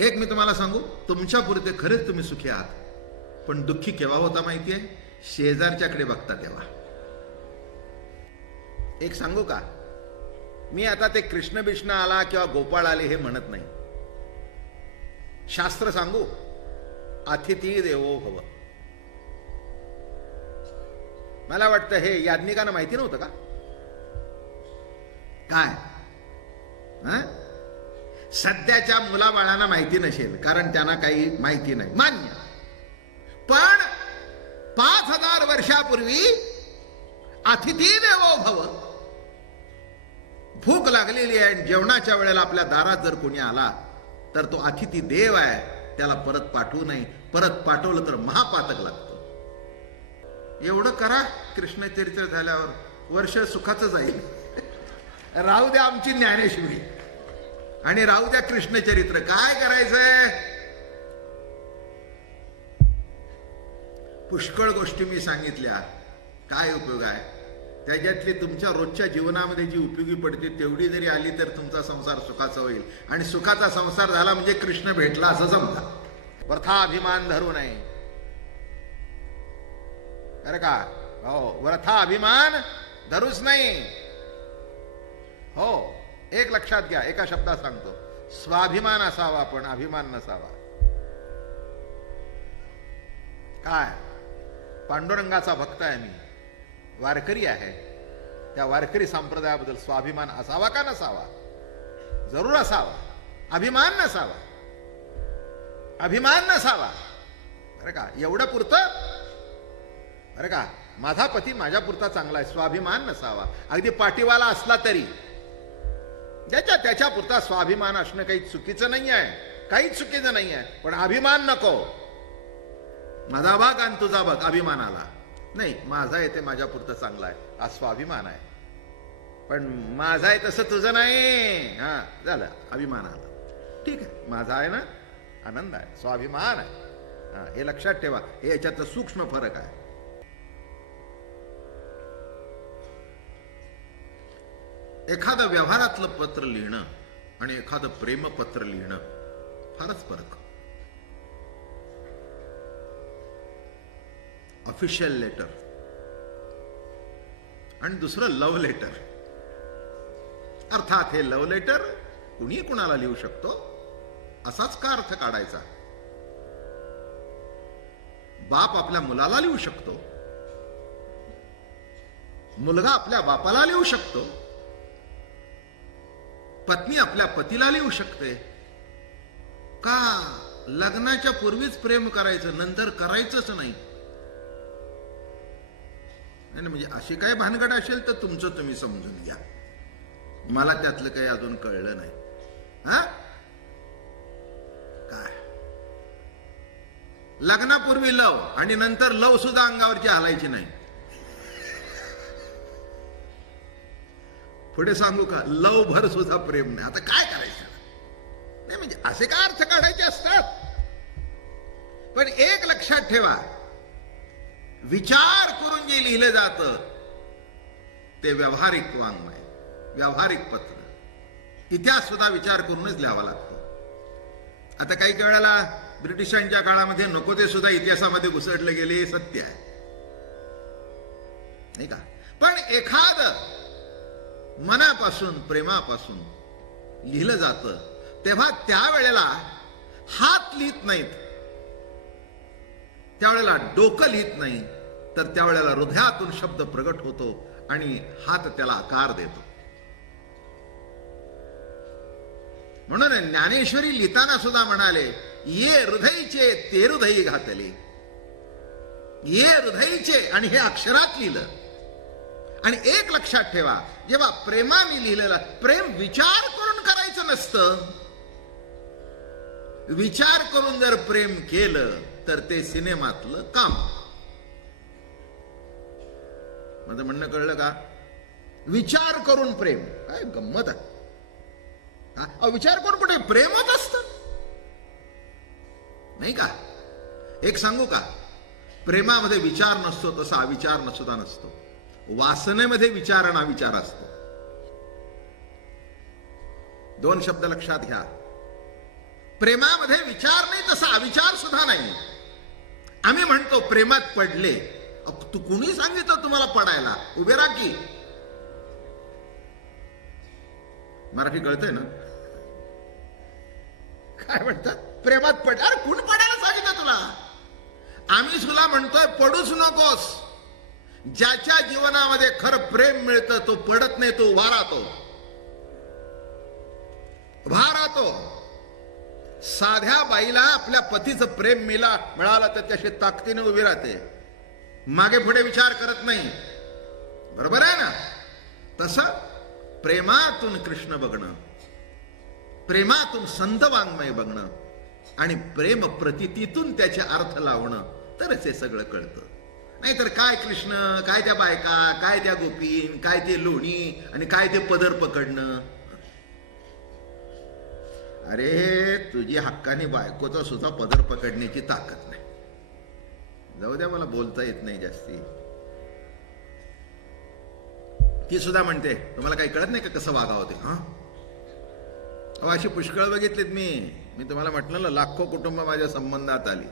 एक मी तुम्हाला सांगू, तुमच्या पुरते खरेच तुम्ही सुखी आहात, पण दुःखी केव्हा होता माहितीये? शेजारच्याकडे बघता तेव्हा. एक सांगू का, मी आता ते कृष्ण बिष्ण आला किंवा गोपाळ आले हे म्हणत नाही. शास्त्र सांगू, अतिथी देवो भव. मला वाटतं हे याज्ञिकांना माहिती नव्हतं का? काय सध्याच्या मुलाबाळांना माहिती नसेल, कारण त्यांना काही माहिती नाही, मान्य. पण 5000 वर्षापूर्वी अतिथी देवो भव. भूक लागलेली आहे, जेवणाच्या वेळेला आपल्या दारात जर कोणी आला तर तो अतिथी देव आहे, त्याला परत पाठवू नये. परत पाठवलं तर महापातक लागतं. एवढं करा, कृष्णचरित्र झाल्यावर वर्ष सुखाचं जाईल. राहू द्या आमची ज्ञानेश्वरी आणि राहू द्या कृष्णचरित्र. काय करायचंय? पुष्कळ गोष्टी मी सांगितल्या, काय उपयोग आहे? त्याच्यातली तुमच्या रोजच्या जीवनामध्ये जी उपयोगी पडते तेवढी जरी आली तर तुमचा संसार सुखाचा होईल. आणि सुखाचा संसार झाला म्हणजे कृष्ण भेटला असं समजा. वृथा अभिमान धरू नये, अरे का हो, वृथा अभिमान धरूच नाही. हो, एक लक्षात घ्या, एका शब्दात सांगतो, स्वाभिमान असावा पण अभिमान नसावा. काय, पांडुरंगाचा भक्त आहे मी, वारकरी आहे, त्या वारकरी संप्रदायाबद्दल स्वाभिमान असावा का नसावा? जरूर असावा. अभिमान नसावा, अभिमान नसावा. बरं का, एवढं पुरतं. बरं का, माझा पती माझ्या पुरता चांगला आहे, स्वाभिमान नसावा. अगदी पाटीवाला असला तरी ज्याच्या त्याच्या पुरता स्वाभिमान असणं काही चुकीचं नाही आहे, काहीच चुकीचं नाही आहे. पण अभिमान नको. माझा भाग आणि तुझा भाग अभिमानाला नाही. माझा येते माझ्या पुरतं चांगला आहे, हा स्वाभिमान आहे. पण माझा आहे तसं तुझं नाही, हा झालं अभिमानाला. ठीक आहे, माझा आहे ना, आनंद आहे, स्वाभिमान आहे. हा, हे लक्षात ठेवा, हे याच्यात सूक्ष्म फरक आहे. एखादं व्यवहारातलं पत्र लिहिणं आणि एखादं प्रेमपत्र लिहिणं फारच फरक. ऑफिशियल लेटर आणि दुसरं लव्ह लेटर. अर्थात हे लव्ह लेटर कुणी कुणाला लिहू शकतो असाच का अर्थ काढायचा? बाप आपल्या मुलाला लिहू शकतो, मुलगा आपल्या बापाला लिहू शकतो, पत्नी आपल्या पतीला लिहू शकते. का? लग्नाच्या पूर्वीच प्रेम करायचं, नंतर करायचंच नाही. म्हणजे अशी काय भानगड असेल तर तुमचं तुम्ही समजून घ्या, मला त्यातलं काही अजून कळलं नाही. हा काय, लग्नापूर्वी लव आणि नंतर लव सुद्धा अंगावरची हलायची नाही. पुढे सांगू का, लव भर सुद्धा प्रेम नाही. आता काय करायचं? नाही म्हणजे असे काय अर्थ काढायचे असतात. पण एक लक्षात ठेवा, विचार करून जे लिहिलं जातं ते व्यावहारिक वाङ्मय, व्यावहारिक पत्र. इतिहास सुद्धा विचार करूनच लिहावा लागतो. आता काही वेळेला ब्रिटिशांच्या काळामध्ये नको ते सुद्धा इतिहासामध्ये घुसडले गेले, सत्य आहे नाही का? पण एखादं मनापासून प्रेमापासून लिहिलं जातं तेव्हा त्यावेळेला हात लिहित नाहीत, त्यावेळेला डोकं लिहित नाही, तर त्यावेळेला हृदयातून शब्द प्रगट होतो आणि हात त्याला आकार देतो. म्हणून ज्ञानेश्वरी लिहिताना सुद्धा म्हणाले, ये हृदयचे ते हृदयी घातले. ये हृदयचे, आणि हे अक्षरात लिहिलं. आणि एक लक्षात ठेवा, जेव्हा प्रेमाने लिहिलेलं, प्रेम विचार करून करायचं नसतं. विचार करून जर प्रेम केलं तर ते सिनेमातलं काम. माझं म्हणणं कळलं का? विचार करून प्रेम, काय गंमत आहे. विचार करून कुठे प्रेम होत असतं नाही का? एक सांगू का, प्रेमामध्ये विचार नसतो तसा अविचार सुद्धा नसतो. वासनेमध्ये विचार आणि अविचार असतो. दोन शब्द लक्षात घ्या. प्रेमामध्ये विचार नाही, तसा अविचार सुद्धा नाही. आम्ही म्हणतो प्रेमात पडले. तू कुणी सांगितलं तुम्हाला पडायला? उभे राहा की. मराठी कळतंय ना? काय म्हणतात? प्रेमात पड. अरे कुण पडायला सांगितलं तुला? आम्ही सुद्धा म्हणतोय पडूच नकोस. ज्याच्या जीवनामध्ये खरं प्रेम मिळतं तो पडत नाही, तो उभा राहतो. साध्या बाईला आपल्या पतीचं प्रेम मिळालं तर त्याशी ताकदीने उभी राहते, मागे पुढे विचार करत नाही. बरोबर आहे ना? तसं प्रेमातून कृष्ण बघणं, प्रेमातून संत वाङ्मय बघणं आणि प्रेम प्रतितीतून त्याचे अर्थ लावणं, तरच हे सगळं कळतं. नाहीतर काय कृष्ण, काय त्या बायका, काय त्या गोपीन, काय ते लोणी आणि काय ते पदर पकडणं. अरे तुझी हक्काने बायकोचा सुद्धा पदर पकडण्याची ताकद नाही. जाऊ द्या, मला बोलता येत नाही जास्ती. ती सुद्धा म्हणते तुम्हाला काही कळत नाही का कसं वागावं ते? हा, अशी पुष्कळ बघितलीत मी तुम्हाला म्हटलं ना, लाखो कुटुंब माझ्या संबंधात आली.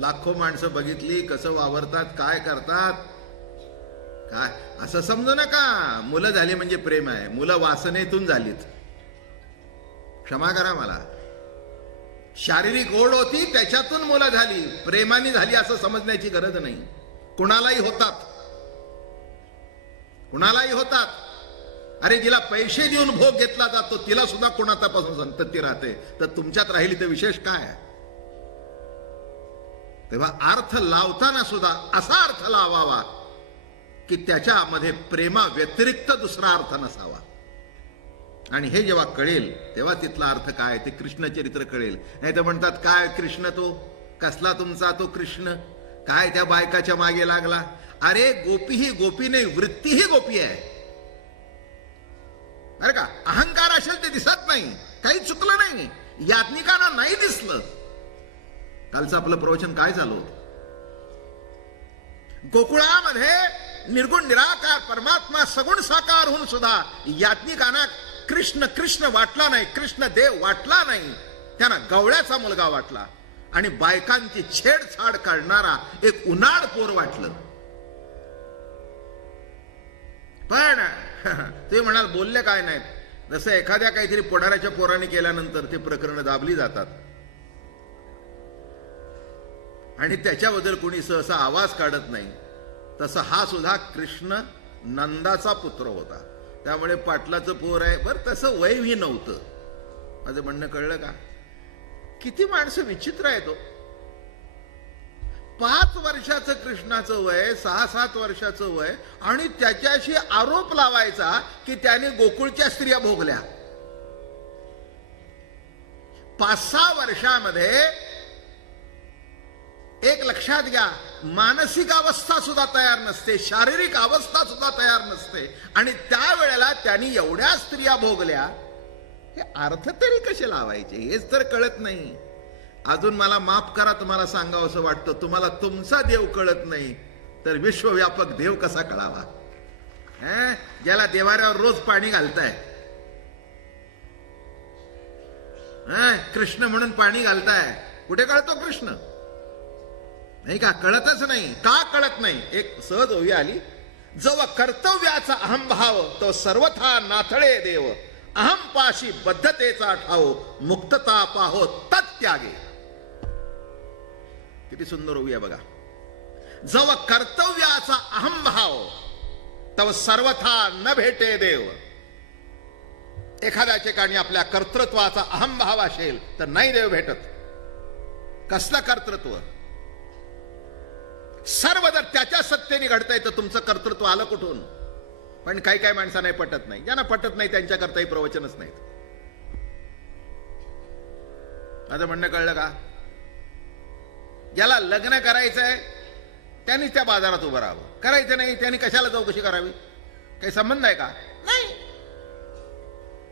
लाखो माणसं बघितली कसं वावरतात, काय करतात. काय असं समजू नका मुलं झाली म्हणजे प्रेम आहे. मुलं वासनेतून झालीत. क्षमा करा मला. शारीरिक ओढ होती त्याच्यातून मुलं झाली, प्रेमाने झाली असं समजण्याची गरज नाही. कुणालाही होतात. अरे जिला पैसे देऊन भोग घेतला जातो तिला सुद्धा कुणाचापासून संतती राहते, तर तुमच्यात राहिली तर विशेष काय? तेव्हा अर्थ लावताना सुद्धा असा अर्थ लावावा की त्याच्यामध्ये प्रेमा व्यतिरिक्त दुसरा अर्थ नसावा. आणि हे जेव्हा कळेल तेव्हा तिथला अर्थ काय ते कृष्ण चरित्र कळेल. नाही तर म्हणतात काय कृष्ण तो कसला तुमचा तो कृष्ण, काय त्या बायकाच्या मागे लागला. अरे गोपी ही गोपी नाही, वृत्ती ही गोपी आहे. अरे का अहंकार असेल ते दिसत नाही, काही चुकलं नाही, याज्ञिकांना नाही दिसलं. कालचं आपलं प्रवचन काय झालं होतं? गोकुळामध्ये निर्गुण निराकार परमात्मा सगुण साकार होऊन सुद्धा याज्ञिकांना कृष्ण कृष्ण वाटला नाही, कृष्ण देव वाटला नाही. त्यांना गवळ्याचा मुलगा वाटला आणि बायकांची छेडछाड करणारा एक उन्हाळ पोर वाटलं. पण ते म्हणाल बोलले काय नाहीत. जसं एखाद्या काहीतरी पुढाऱ्याच्या पोराने केल्यानंतर ते प्रकरण दाबली जातात आणि त्याच्याबद्दल कोणी सहसा आवाज काढत नाही, तसं हा सुद्धा कृष्ण नंदाचा पुत्र होता. त्यामुळे पाटलाचं पोर आहे. बरं तसं वयही नव्हतं. माझं म्हणणं कळलं का? किती माणसं विचित्र आहेत. 5 वर्षाचं कृष्णाचं वय, 6-7 वर्षाचं वय, आणि त्याच्याशी आरोप लावायचा की त्याने गोकुळच्या स्त्रिया भोगल्या. 5-6 वर्षामध्ये एक लक्षात घ्या, मानसिक अवस्था सुद्धा तयार नसते, शारीरिक अवस्था सुद्धा तयार नसते, आणि त्यावेळेला त्यांनी एवढ्या स्त्रिया भोगल्या. हे अर्थ तरी कसे लावायचे हेच तर कळत नाही. अजून मला माफ करा, तुम्हाला सांगावं असं वाटतं, तुम्हाला तुमचा देव कळत नाही तर विश्वव्यापक देव कसा कळावा? ज्याला देवाऱ्यावर रोज पाणी घालताय, कृष्ण म्हणून पाणी घालताय, कुठे कळतो कृष्ण? नाही का? कळतच नाही. का कळत नाही? एक सहज ओवी आली, जव कर्तव्याचा अहम भाव तो सर्वथा नाथळे देव, अहम पाशी बद्धतेचा ठाव, मुक्तता पाहो तत्यागे. किती सुंदर ओवी आहे बघा. जव कर्तव्याचा अहम भाव तव सर्वथा न भेटे देव. एखाद्या ठिकाणी आपल्या कर्तृत्वाचा अहम भाव असेल तर नाही देव भेटत. कसलं कर्तृत्व? सर्व जर त्याच्या सत्तेने घडतंय तर तुमचं कर्तृत्व आलं कुठून? पण काही काही माणसांना पटत नाही. ज्यांना पटत नाही त्यांच्याकरताही प्रवचनच नाहीत. माझं म्हणणं कळलं का? ज्याला लग्न करायचंय त्यांनी त्या बाजारात उभं राहावं, करायचं नाही त्यांनी कशाला चौकशी करावी? काही संबंध आहे का? नाही,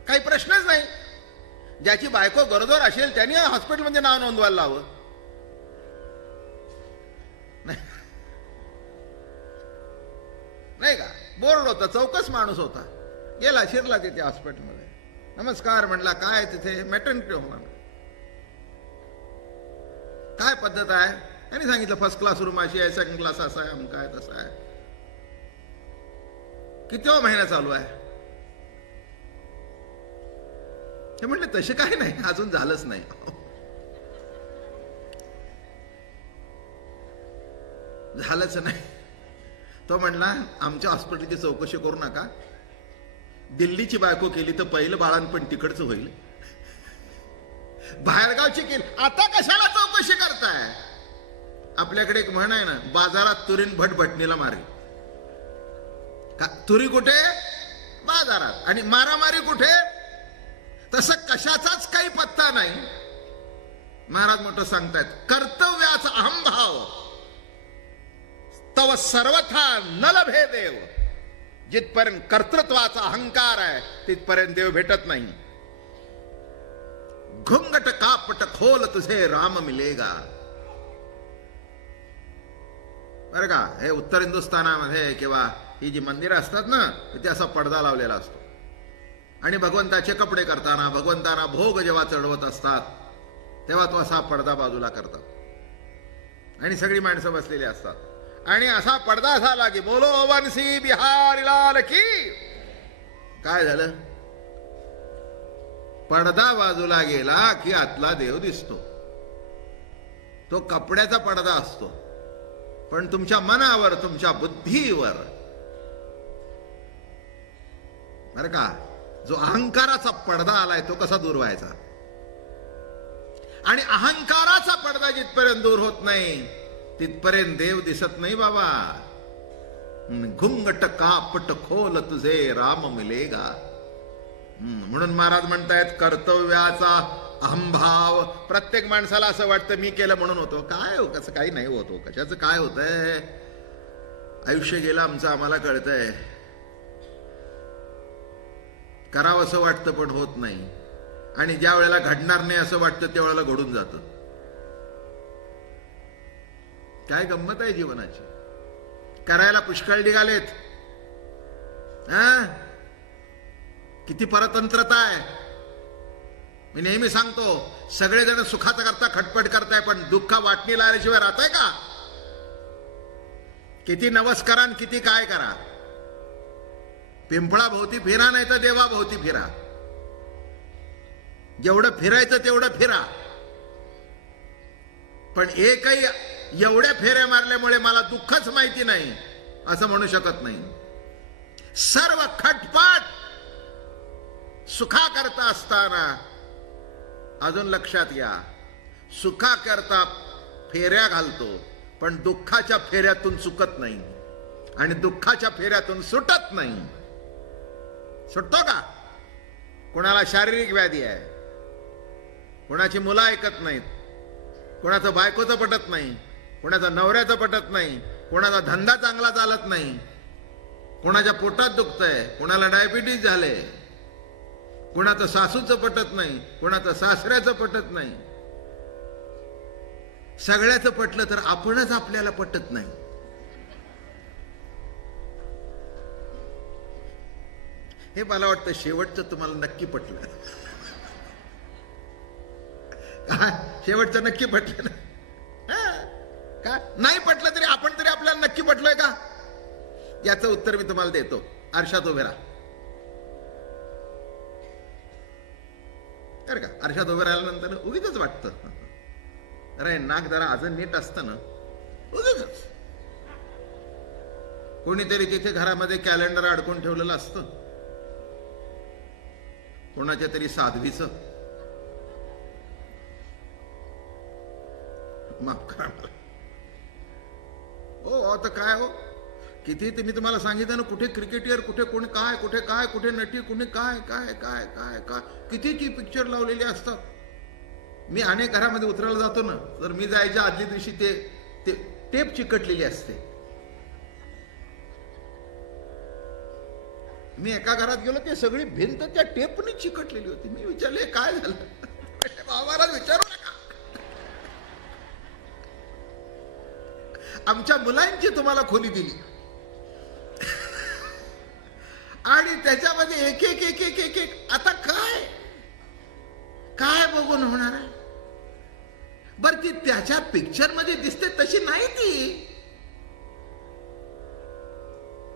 काही प्रश्नच नाही. ज्याची बायको गरोदर असेल त्यांनी हॉस्पिटलमध्ये नाव नोंदवायला लावं. नाही का? बोर्ड होता, चौकस माणूस होता, गेला शिरला तिथे हॉस्पिटलमध्ये. नमस्कार म्हटला. काय तिथे मॅटर्निटी होम. काय पद्धत आहे? त्यांनी सांगितलं फर्स्ट क्लास रूम अशी आहे, सेकंड क्लास असा आहे, अमका आहे, तसा आहे. किती महिना चालू आहे? ते म्हटले तसे काही नाही, अजून झालंच नाही. झालंच नाही. तो म्हणला आमच्या हॉस्पिटलची चौकशी करू नका, दिल्लीची बायको केली तर पहिलं बाळांपण तिकडचं होईल, बाहेरगावची केली आता कशाला चौकशी करताय? आपल्याकडे एक म्हण आहे ना, बाजारात तुरीन भटभटणीला मारे. तुरी कुठे? बाजारात. आणि मारामारी कुठे? तसं कशाचाच काही पत्ता नाही. महाराज मोठं सांगतायत, कर्तव्याचा अहंभाव तव सर्वथा न लभे देव. जिथपर्यंत कर्तृत्वाचा अहंकार आहे तिथपर्यंत देव भेटत नाही. घुंगट कापट खोल तुझे राम मिलेगा. बरं का, हे उत्तर हिंदुस्थानामध्ये किंवा ही जी मंदिरं असतात ना, तिथे असा पडदा लावलेला असतो. आणि भगवंताचे कपडे करताना, भगवंतांना भोग जेव्हा चढवत असतात तेव्हा तो असा पडदा बाजूला करतात आणि सगळी माणसं बसलेली असतात. आणि असा पडदा झाला की बोलो वंशी बिहारी लाल की. काय झालं? पडदा बाजूला गेला की आतला देव दिसतो. तो कपड्याचा पडदा असतो, पण तुमच्या मनावर, तुमच्या बुद्धीवर, बरं का, जो अहंकाराचा पडदा आलाय तो कसा दूर व्हायचा? आणि अहंकाराचा पडदा जिथपर्यंत दूर होत नाही तिथपर्यंत देव दिसत नाही बाबा. घुंगट कापट खोल तुझे राम मिलेगा. म्हणून महाराज म्हणतायत कर्तव्याचा अहंभाव. प्रत्येक माणसाला असं वाटतं मी केलं म्हणून होतो. काय हो, कसं काही नाही होतो. कशाचं काय होतंय? आयुष्य गेलं आमचं, आम्हाला कळतंय. करावं असं वाटतं पण होत नाही. आणि ज्या वेळेला घडणार नाही असं वाटतं त्यावेळेला घडून जातं. काय गंमत आहे जीवनाची. करायला पुष्कळ निघालेत, किती परतंत्रता आहे. मी नेहमी सांगतो, सगळेजण सुखाचा करता खटपट करताय, पण दुःख वाटणीला आल्याशिवाय राहताय का? किती नवस करा, किती काय करा. पिंपळा भोवती फिरा, नाही तर देवा भोवती फिरा. जेवढं फिरायचं तेवढं फिरा. पण एकही एवढ्या फेऱ्या मारल्यामुळे मला दुःखच माहिती नाही असं म्हणू शकत नाही. सर्व खटपट सुखा करता असताना अजून लक्षात घ्या, सुखा करता फेऱ्या घालतो, पण दुःखाच्या फेऱ्यातून चुकत नाही आणि दुःखाच्या फेऱ्यातून सुटत नाही. सुटतो का? कोणाला शारीरिक व्याधी आहे, कोणाची मुलं ऐकत नाहीत, कोणाचं बायकोचं पटत नाही, कोणाचं नवऱ्याचं पटत नाही, कोणाचा धंदा चांगला चालत नाही, कोणाच्या पोटात दुखतंय, कोणाला डायबिटीज झाले, कोणाचं सासूचं पटत नाही, कोणाचं सासऱ्याचं पटत नाही. सगळ्याचं पटलं तर आपणच आपल्याला पटत नाही. हे मला वाटतं शेवटचं तुम्हाला नक्की पटलं. काय शेवटचं नक्की पटलं ना? का नाही पटलं तरी आपण तरी आपल्याला नक्की पटलोय का? याचं उत्तर मी तुम्हाला देतो. आरशात उभे राहा. का आरशात उभे राहिल्यानंतर उगीच वाटतं, अरे नाक जरा अजून नीट असतं ना. उगीच कोणीतरी तिथे घरामध्ये कॅलेंडर अडकून ठेवलेलं असतं, कोणाच्या तरी साध्वीचं. माफ करा मला. हो आता काय हो, किती ते मी तुम्हाला सांगितलं ना, कुठे क्रिकेटर, कुठे कोणी काय, कुठे काय, कुठे नटी, कुणी काय काय काय काय काय, कितीची पिक्चर लावलेली असतात. मी अनेक घरामध्ये उतरायला जातो ना, तर मी जायच्या आदल्या दिवशी ते टेप चिकटलेली असते. मी एका घरात गेलो, ते सगळी भिंत त्या टेपने चिकटलेली होती. मी विचारले काय झालं? बाबाला विचारू नका. आमच्या मुलांची तुम्हाला खोली दिली आणि त्याच्यामध्ये एक एक एक एक एक एक आता काय त्याच्या पिक्चर मध्ये दिसते तशी नाही ती.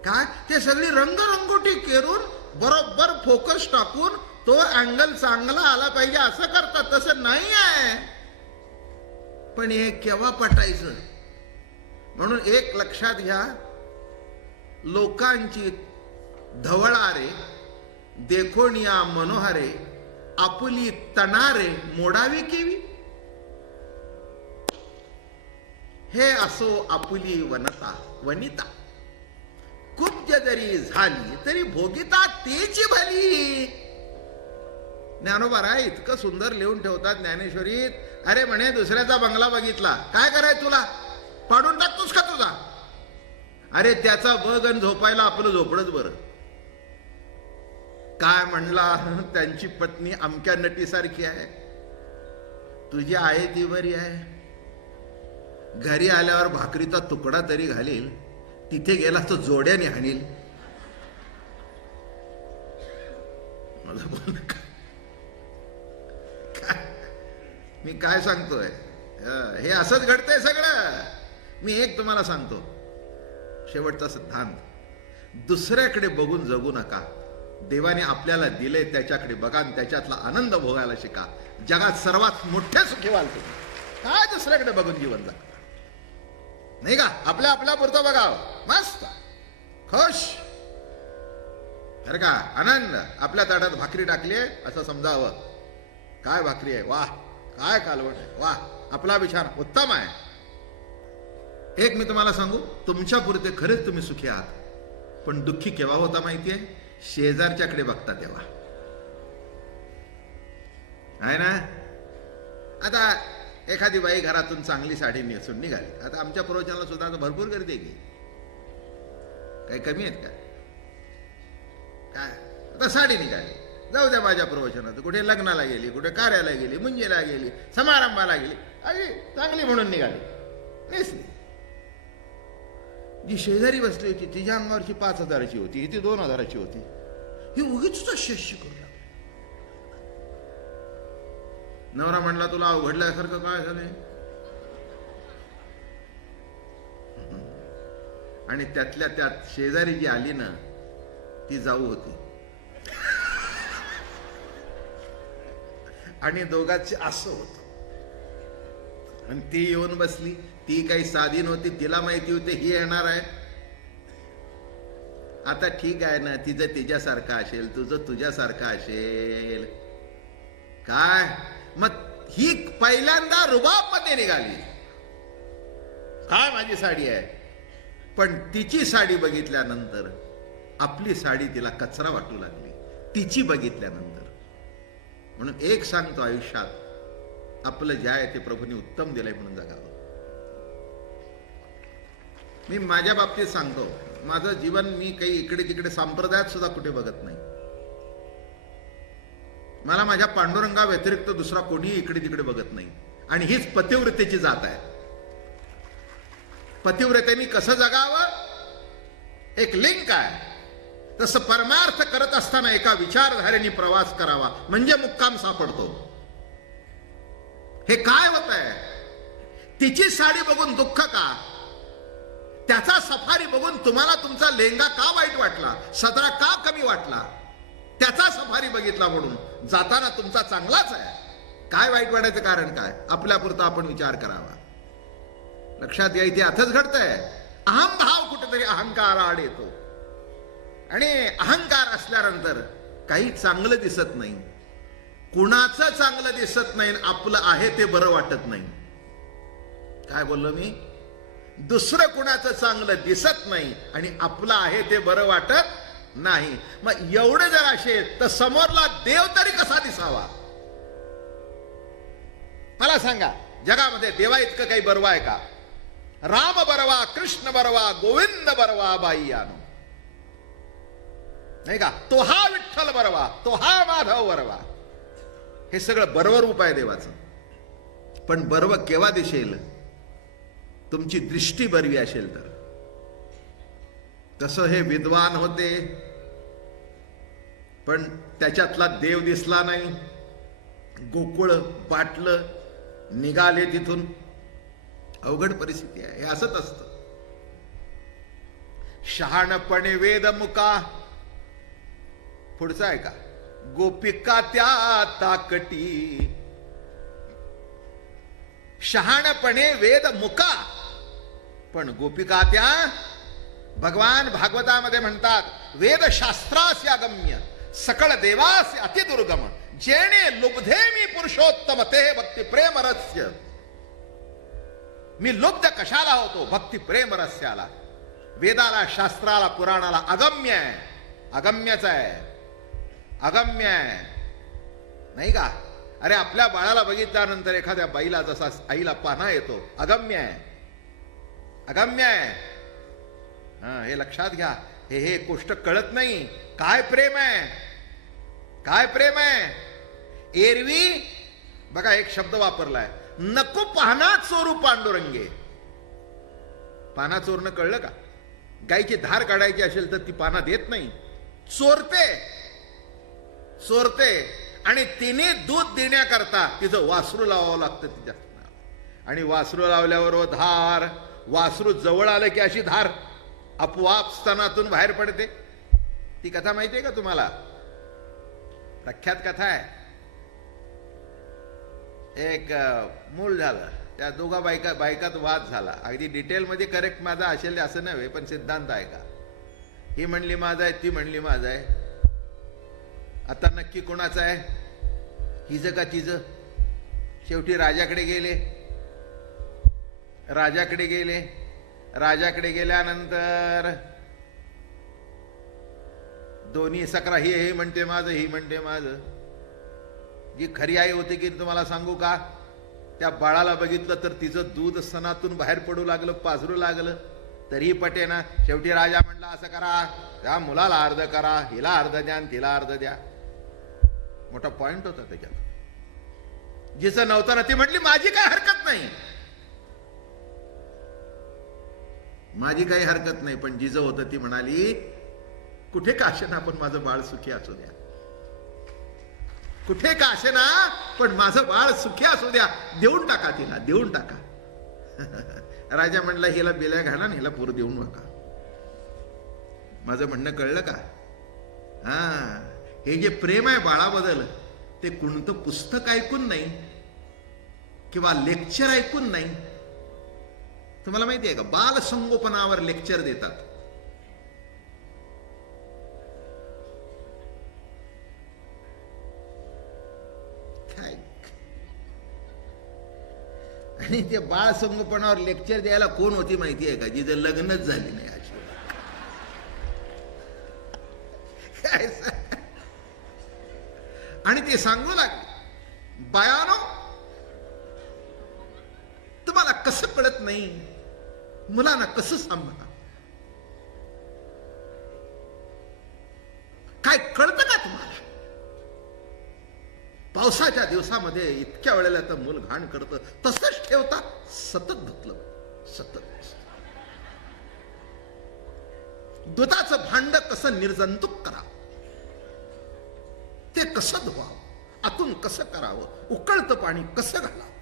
काय ते सगळी रंगरंगोटी केरून बरोबर फोकस टाकून तो अँगल चांगला आला पाहिजे असं करतात. तसं नाही आहे. पण हे केव्हा पटायचं? म्हणून एक लक्षात घ्या, लोकांची धवळारे देखोनिया मनोहरे आपुली तणारे मोडावी केवी. हे असो आपुली वनिता कुब्ज जरी झाली तरी भोगिता तेची भली. ज्ञानोबा राय इतकं सुंदर लिहून ठेवतात ज्ञानेश्वरीत. अरे म्हणे दुसऱ्याचा बंगला बघितला, काय करायचं तुला? पाडून टाकतोस का तुझा? अरे त्याचा बघ आणि झोपायला आपलं झोपडच बरं. काय म्हणला, त्यांची पत्नी अमक्या नटीसारखी आहे, तुझी आहे ती बरी आहे. घरी आल्यावर भाकरीचा तुकडा तरी घालील, तिथे गेला तर जोड्याने हाणील. मला बोल मी काय सांगतोय? हे असंच घडतंय सगळं. मी एक तुम्हाला सांगतो, शेवटचा सिद्धांत, दुसऱ्याकडे बघून जगू नका. देवाने आपल्याला दिले त्याच्याकडे बघा आणि त्याच्यातला आनंद भोगायला शिका. जगात सर्वात मोठे सुखी व्हाल तुम्ही. काय दुसऱ्याकडे बघून जीवन जगा, नाही का? आपल्या आपल्या पुरतं बघावं, मस्त खुश, बरं का? आनंद. आपल्या ताटात भाकरी टाकली आहे असं समजावं. काय भाकरी आहे, वाह! काय कालवण आहे, वाह! आपला विचार उत्तम आहे. एक मी तुम्हाला सांगू, तुमच्या पुरते खरेच तुम्ही सुखी आहात. पण दुःखी केव्हा होता माहितीये? शेजारच्याकडे बघता तेव्हा, आहे ना? आता एखादी बाई घरातून चांगली साडी नेसून निघाली. आता आमच्या प्रवचनाला सुद्धा भरपूर गर्दी आहे की, काही कमी आहेत का? काय आता साडी निघाली, जाऊ द्या माझ्या प्रवचनात. कुठे लग्नाला गेली, कुठे कार्याला गेली, मुंजीला गेली, समारंभाला गेली, अरे चांगली म्हणून निघाली, नेसली. जी शेजारी बसली होती तिच्या अंगावरची 5,000ची होती, ती 2,000ची होती. ही उगीच शिष्य करू लागली. नवरा म्हणला, तुला अवघडल्यासारखं काय झालंय? आणि त्यातल्या त्यात शेजारी जी आली ना, ती जाऊ होती. आणि दोघांचे असं होत. आणि ती येऊन बसली. ती काही साधी नव्हती, तिला माहिती होते ही येणार आहे. आता ठीक आहे ना, तिचं तिच्यासारखं असेल, तुझं तुझ्यासारखं असेल. काय मग ही पहिल्यांदा रुबाब मध्ये निघाली. काय माझी साडी आहे. पण तिची साडी बघितल्यानंतर आपली साडी तिला कचरा वाटू लागली, तिची बघितल्यानंतर. म्हणून एक सांगतो, आयुष्यात आपलं जे आहे ते प्रभूने उत्तम दिलंय म्हणून जगावं. मी माझ्या बाबतीत सांगतो, माझं जीवन मी काही इकडे तिकडे संप्रदायात सुद्धा कुठे बघत नाही. मला माझ्या पांडुरंगा व्यतिरिक्त दुसरा कोणीही इकडे तिकडे बघत नाही. आणि हीच पतिव्रतेची जात आहे. पतिव्रतेने कसं जगावं, एक लिंक आहे. तसं परमार्थ करत असताना एका विचारधारेने प्रवास करावा, म्हणजे मुक्काम सापडतो. हे काय होत आहे? तिची साडी बघून दुःख का? त्याचा सफारी बघून तुम्हाला तुमचा लेंगा का वाईट वाटला, सदरा का कमी वाटला? त्याचा सफारी बघितला म्हणून जाताना तुमचा चांगलाच आहे. काय वाईट वाटायचं कारण काय? आपल्यापुरता आपण विचार करावा. लक्षात या, इथे आताच घडतंय. अहंभाव कुठेतरी अहंकार आड येतो. आणि अहंकार असल्यानंतर काही चांगलं दिसत नाही, कुणाचं चांगलं दिसत नाही, आपलं आहे ते बरं वाटत नाही. काय बोललो मी? दुसरं कुणाचं चांगलं दिसत नाही आणि आपलं आहे ते बरं वाटत नाही. मग एवढे जर असेल तर समोरला देव तरी कसा दिसावा? मला सांगा, जगामध्ये देवा इतकं काही बरवा आहे का? राम बरवा, कृष्ण बरवा, गोविंद बरवा, बाई आणो, नाही का? तो हा विठ्ठल बरवा, तो हा माधव बरवा. हे सगळं बरोबर रूप आहे देवाचं. पण बर्व केव्हा दिसेल? तुमची दृष्टी बरवी असेल तर. तसं हे विद्वान होते, पण त्याच्यातला देव दिसला नाही. गोकुळ बाटलं, निघाले तिथून अवघड परिस्थिती आहे. हे असंच असतं. शहाणपणे वेद मुका. पुढचा आहे का? गोपिका त्या ताकटी. शहाणपणे वेद मुका, पण गोपिका त्या. भगवान भागवतामध्ये म्हणतात, वेदशास्त्रास्य अगम्य सकळ देवास्य अतिदुर्गम जेणे लुब्धे मी पुरुषोत्तम ते भक्ती प्रेम रस्य. मी लुब्ध कशाला होतो? भक्ती प्रेम रस्याला. वेदाला, शास्त्राला, पुराणाला अगम्य आहे. अगम्यच आहे, अगम्य आहे, नाही का? अरे आपल्या बाळाला बघितल्यानंतर एखाद्या बाईला जसा आईला पाना येतो, अगम्य आहे, अगम्य आहे. हे लक्षात घ्या. हे गोष्ट कळत नाही. काय प्रेम आहे, काय प्रेम आहे. एरवी बघा एक शब्द वापरलाय, नको पाना चोरू पांडुरंगे. पाना चोरणं कळलं का? गायची धार काढायची असेल तर ती पाना देत नाही, चोरते, चोरते. आणि तिने दूध देण्याकरता तिचं वासरू लावावं लागतं तिच्या. आणि वासरू लावल्यावर धार, वासरू जवळ आलं की अशी धार आपोआप स्तनातून बाहेर पडते. ती कथा माहितीये का तुम्हाला? प्रख्यात कथा आहे. एक मूल झालं, त्या दोघा बायकात वाद झाला. अगदी डिटेलमध्ये करेक्ट माझा असेल असं नव्हे, पण सिद्धांत आहे का. ही म्हणली माझा आहे, ती म्हणली माझा आहे. आता नक्की कोणाचं आहे, हिचं का तिचं? शेवटी राजाकडे गेले. राजाकडे गेले. राजाकडे गेल्यानंतर दोन्ही सकरा, ही म्हणते माझं, ही म्हणते माझं. जी खरी आई होती की तुम्हाला सांगू का, त्या बाळाला बघितलं तर तिचं दूध स्तनातून बाहेर पडू लागलं, पाझरू लागलं, तरीही पटेना. शेवटी राजा म्हणला, असं करा, त्या मुलाला अर्ध करा, हिला अर्ध द्या आणि तिला अर्ध द्या. मोठा पॉइंट होता त्याच्यात. जिचं नव्हतं ना ती म्हटली माझी काय हरकत नाही, माझी काही हरकत नाही. पण जिचं होतं ती म्हणाली, कुठे का असेना पण माझं बाळ सुखी असू द्या, कुठे का असेना पण माझं बाळ सुखी असू द्या, देऊन टाका तिला, देऊन टाका. राजा म्हणला, हिला बेल्या घाला आणि हिला पोर देऊन नका. माझं म्हणणं कळलं का? हे जे प्रेम आहे बाळाबद्दल, ते कोणतं पुस्तक ऐकून नाही किंवा लेक्चर ऐकून नाही. तुम्हाला माहिती आहे का, बाल संगोपनावर लेक्चर देतात. आणि ते बाळ संगोपनावर लेक्चर द्यायला कोण होती माहिती आहे का? जिथे लग्नच झाली नाही अशी. आणि ते सांगू लागले, बायानो तुम्हाला कसं कळत नाही, मुलांना कसं सांभाळा, काय कळतं का तुम्हाला? पावसाच्या दिवसामध्ये इतक्या वेळेला तर मूल घाण करतं, तसंच ठेवता, सतत धुतलं, सतत. दुधाचं भांड कसं निर्जंतुक करावं, ते कसं धुवावं, आतून कसं करावं, उकळतं पाणी कसं घालावं.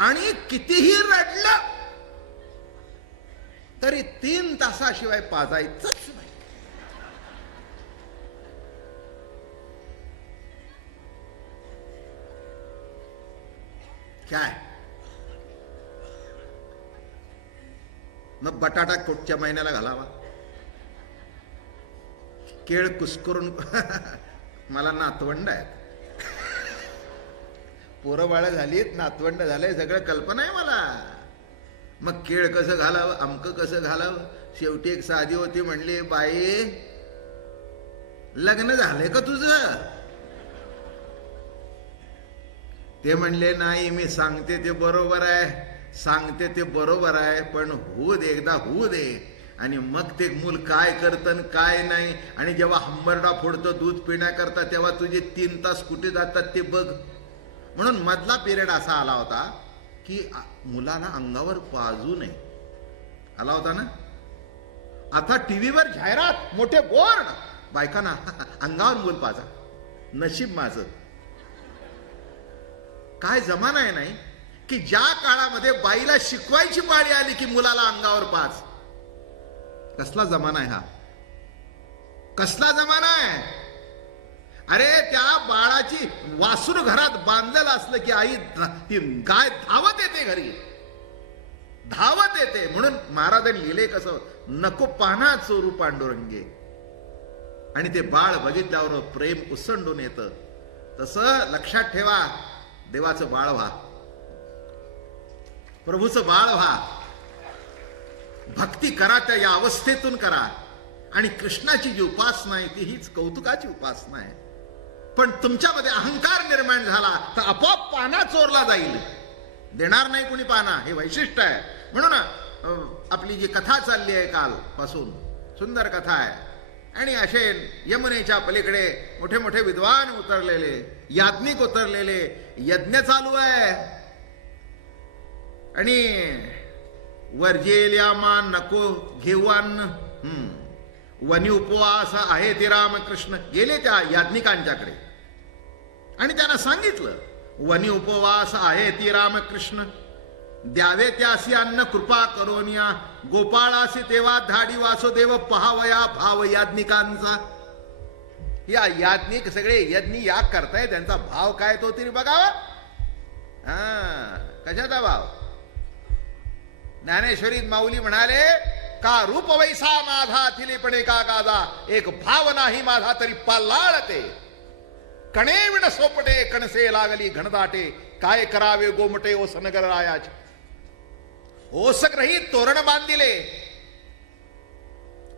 आणि कितीही रडलं तरी 3 तासाशिवाय पाजायचंच नाही. काय मग बटाटा कुठच्या महिन्याला घालावा, केळ कुस्करून. मला नातवंड आहेत, पोरं बाळ झालीत, नातवंड झालंय, सगळं कल्पना आहे मला. मग केळ कसं घालावं, अमकं कसं घालावं. शेवटी एक साधी होती, म्हणली, बाई लग्न झालंय का तुझं? ते म्हणले, नाही, मी सांगते ते बरोबर आहे, सांगते ते बरोबर आहे, पण होऊ दे, एकदा होऊ दे. आणि मग ते मूल काय करतं काय नाही. आणि जेव्हा हंबरडा फोडतं दूध पिण्याकरता, तेव्हा तुझे 3 तास कुठे जातात ते बघ. म्हणून मधला पिरियड असा आला होता की मुलाला अंगावर पाजू नये, आला होता ना. आता टीव्हीवर जाहिरात, मोठे बोर्ड, बायकांना अंगावर मूल पाजा. नशीब माझं, काय जमाना आहे नाही की ज्या काळामध्ये बाईला शिकवायची पाळी आली की मुलाला अंगावर पाच. कसला जमाना आहे हा, कसला जमाना आहे. अरे त्या बाळाची वासूर घरात बांधलेलं असलं की आई ती गाय धावत येते घरी, धावत येते. म्हणून महाराजांनी लिहिले कसं, नको पाना चोरू पांडुरंगे. आणि ते बाळ बघितल्यावर प्रेम उसंडून येतं. तसं लक्षात ठेवा, देवाचं बाळ व्हा, प्रभूचं बाळ व्हा, भक्ती करा, त्या या अवस्थेतून करा. आणि कृष्णाची जी उपासना आहे ती हीच कौतुकाची उपासना आहे. पण तुमच्यामध्ये अहंकार निर्माण झाला तर आपोआप पाना चोरला जाईल, देणार नाही कुणी पाना. हे वैशिष्ट्य आहे. म्हणून आपली जी कथा चालली आहे कालपासून, सुंदर कथा आहे. आणि असे यमुनेच्या पलीकडे मोठे मोठे विद्वान उतरलेले, याज्ञिक उतरलेले, यज्ञ चालू आहे. आणि वर्जेल्या मान नको घेऊन वनी उपवास आहे ते रामकृष्ण गेले त्या याज्ञिकांच्याकडे आणि त्यांना सांगितलं, वनी उपवास आहे ती रामकृष्ण, द्यावे त्यासी अन्न कृपा करोनिया, गोपाळासी तेव्हा धाडी वासुदेव पहावया भाव याज्ञिकांचा. या याज्ञिक सगळे यज्ञ याग करताय, त्यांचा भाव काय तो तरी बघावा. कशाचा भाव. ज्ञानेश्वरीत माऊली म्हणाले, का रूप वैसा माझा थिलीपणे का गाजा, एक भाव नाही माझा तरी पालाळते, कणे विण सोपटे कणसे लागली घनदाटे, काय करावे गोमटे ओस नगर रायाचे. ओसग्रही तोरण बांधिले,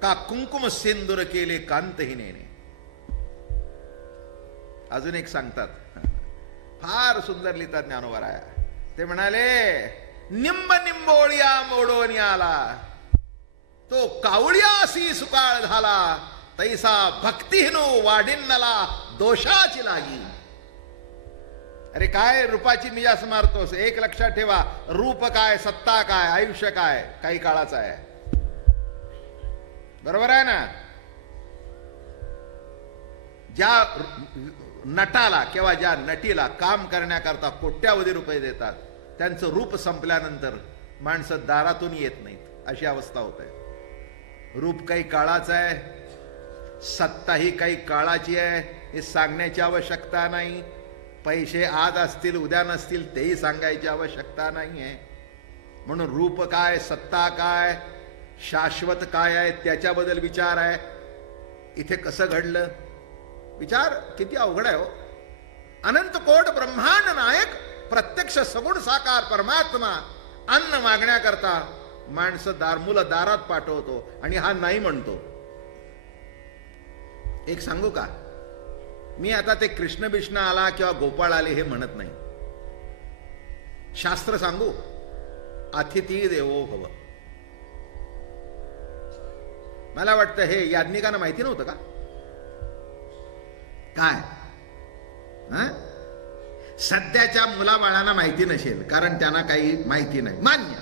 का कुंकुम सिंदूर केले कांतहीनेने. अजून एक सांगतात, फार सुंदर लिहितात ज्ञानोबराया. ते म्हणाले, निंब निंबोळिया मोडोनी आला, तो कावळ्यासी सुकाळ झाला, तैसा भक्तिहीनो वाढिन्नला दोषाची लागी. अरे काय रूपाची मिजास मारतोस. एक लक्षात ठेवा, रूप काय, सत्ता काय, आयुष्य काय, काही काळाचं आहे. बरोबर आहे ना. ज्या नटाला किंवा ज्या नटीला काम करण्याकरता कोट्यावधी रुपये देतात, त्यांचं रूप संपल्यानंतर माणसं दारातून येत नाहीत, अशी अवस्था होत आहे. रूप काही काळाचं आहे, सत्ता ही काही काळाची आहे, हे सांगण्याची आवश्यकता नाही. पैसे आज असतील उद्या नसतील तेही सांगायची आवश्यकता नाही आहे. म्हणून रूप काय, सत्ता काय, शाश्वत काय आहे त्याच्याबद्दल विचार आहे. इथे कसं घडलं, विचार किती अवघड आहे हो. अनंत कोट ब्रह्मांड नायक, प्रत्यक्ष सगुण साकार परमात्मा अन्न मागण्याकरता माणसं मुलं दारात पाठवतो आणि हा नाही म्हणतो. एक सांगू का, मी आता ते कृष्ण बिष्ण आला किंवा गोपाळ आले हे म्हणत नाही. शास्त्र सांगू, अतिथी देवो भव. मला वाटतं हे याज्ञिकांना माहिती नव्हतं का काय. सध्याच्या मुलाबाळांना माहिती नसेल कारण त्यांना काही माहिती नाही, मान्य.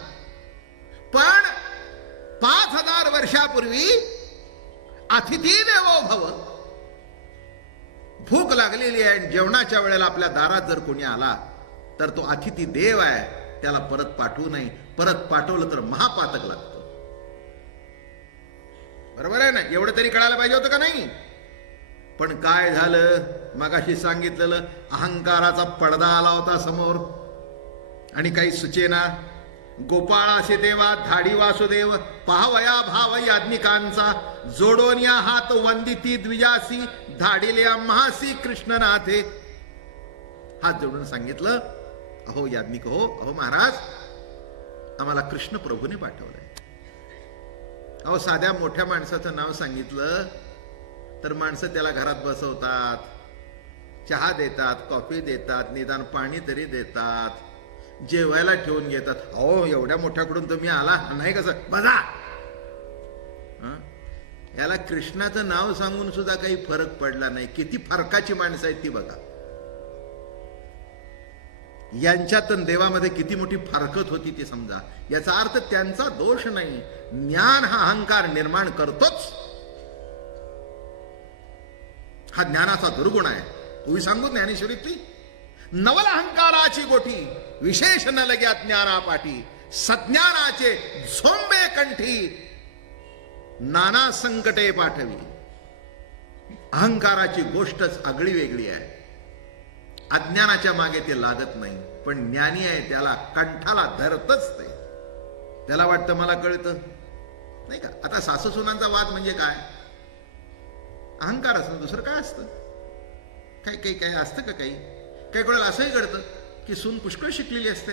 पण 5000 वर्षापूर्वी अतिथी देवो भव. भूक लागलेली आहे, जेवणाच्या वेळेला आपल्या दारात जर कोणी आला तर तो अतिथी देव आहे, त्याला परत पाठवू नाही. परत पाठवलं तर महापातक लागतं. बरोबर आहे ना. एवढं तरी कळायला पाहिजे होतं का नाही. पण काय झालं, मगाशी सांगितलेलं, अहंकाराचा पडदा आला होता समोर आणि काही सुचेना. गोपाळासे देवा धाडी वासुदेव, पाहवया भाव याज्ञिकांचा, जोडोनिया हात वंदिती द्विजासी, धाडिल्या महासी कृष्णनाथे. हात जोडून सांगितलं, अहो याज्ञिक हो, अहो महाराज, आम्हाला कृष्ण प्रभूने पाठवलंय. अहो साध्या मोठ्या माणसाचं नाव सांगितलं तर माणसं त्याला घरात बसवतात, चहा देतात, कॉफी देतात, निदान पाणी तरी देतात, जेवायला ठेवून घेतात. अहो एवढ्या मोठ्याकडून तुम्ही आला नाही कसं बघा. याला कृष्णाचं नाव सांगून सुद्धा काही फरक पडला नाही. किती फरकाची माणसं आहेत ती बघा. यांच्यात देवामध्ये किती मोठी फारकत होती ती समजा. याचा अर्थ त्यांचा दोष नाही. ज्ञान हा अहंकार निर्माण करतोच, हा ज्ञानाचा दुर्गुण आहे. तुम्ही सांगू ज्ञानेश्वरीतली, नवल अहंकाराची गोठी, विशेष न लग्या ज्ञानापाठी, सज्ञानाचे झोंबे कंठी, नाना संकटे पाठवी. अहंकाराची गोष्टच आगळी वेगळी आहे. अज्ञानाच्या मागे ते लागत नाही, पण ज्ञानी आहे त्याला कंठाला धरतच ते. त्याला वाटतं मला कळतं, नाही का. आता सासू सुनांचा वाद म्हणजे काय? अहंकार असतं, दुसरं काय असतं? काही असतं का? काही कोणाला असंही घडतं की सून पुष्कळ शिकलेली असते,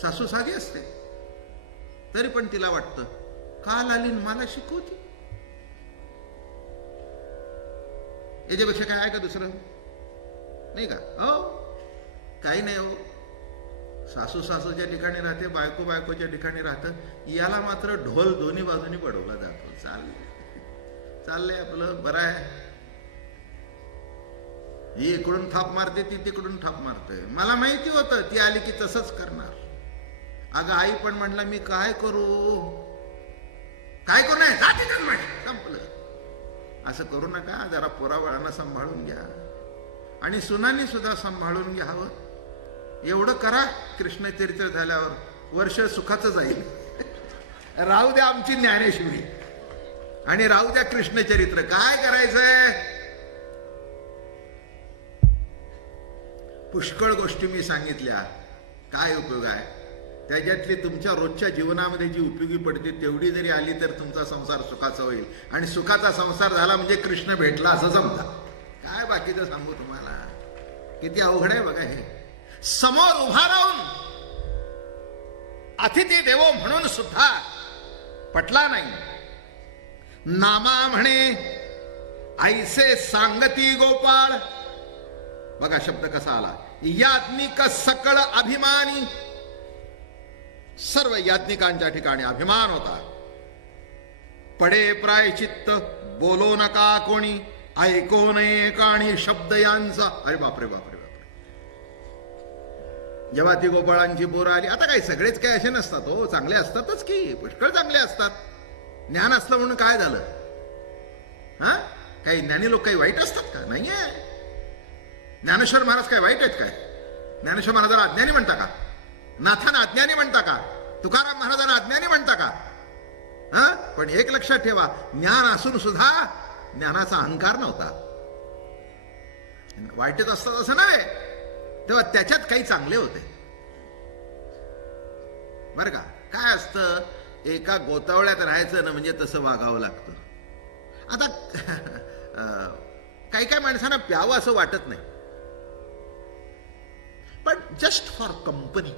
सासू साधी असते, तरी पण तिला वाटतं काल आली मला शिकवती. याच्यापेक्षा काय आहे का दुसरं? नाही का? हो, काही नाही. हो, सासू सासूच्या ठिकाणी राहते, बायको बायकोच्या ठिकाणी राहतं. याला मात्र ढोल दोन्ही बाजूनी पडवला जातो. चाललंय आपलं, बरं आहे. ही इकडून थाप मारते, ती तिकडून थाप मारते. मला माहिती होतं ती आली की तसंच करणार. अगं आई पण म्हटलं मी काय करू नाही, जाती संपलं. असं करू नका. जरा पोराबाळांना सांभाळून घ्या आणि सुनांनी सुद्धा सांभाळून घ्यावं. एवढं करा. कृष्ण चरित्र झाल्यावर वर्ष सुखाचं जाईल. राहू द्या आमची ज्ञानेश्वरी आणि राहू द्या कृष्ण चरित्र. काय करायचंय? पुष्कळ गोष्टी मी सांगितल्या. काय उपयोग आहे? त्याच्यातली तुमच्या रोजच्या जीवनामध्ये जी उपयोगी पडते तेवढी जरी आली तर तुमचा संसार सुखाचा होईल. आणि सुखाचा संसार झाला म्हणजे कृष्ण भेटला असं समजा. काय बाकीचं सांगू तुम्हाला? किती अवघड आहे बघा हे. समोर उभा राहून अतिथी देवो म्हणून सुद्धा पटला नाही. नामा म्हणे ऐसे सांगती गोपाळ. बघा शब्द कसा आला. याज्ञिक सकळ अभिमानी. सर्व याज्ञिकांच्या ठिकाणी अभिमान होता. पडे प्रायचित्त बोलो नका कोणी, ऐको नये काणी शब्द यांचा. अरे बापरे बापरे बापरे. जेव्हा ती गोपाळांची पोरं आली, आता काही सगळेच काही असे नसतात हो, चांगले असतातच की, पुष्कळ चांगले असतात. ज्ञान असलं म्हणून काय झालं? हा, काही ज्ञानी लोक काही वाईट असतात का? नाहीये. ज्ञानेश्वर महाराज काय वाईट आहेत काय? ज्ञानेश्वर महाराजांना अज्ञानी म्हणता का? नाथांना अज्ञानी म्हणता का? तुकाराम महाराजांना अज्ञानी म्हणता का? हा, पण एक लक्षात ठेवा, ज्ञान असून सुद्धा ज्ञानाचा अहंकार नव्हता. वाईटच असतात असं नव्हे, तेव्हा त्याच्यात काही चांगले होते बरं का. काय असतं, एका गोतावळ्यात राहायचं ना म्हणजे तसं वागावं लागतं. आता काही काही माणसांना प्यावं असं वाटत नाही, पण जस्ट फॉर कंपनी.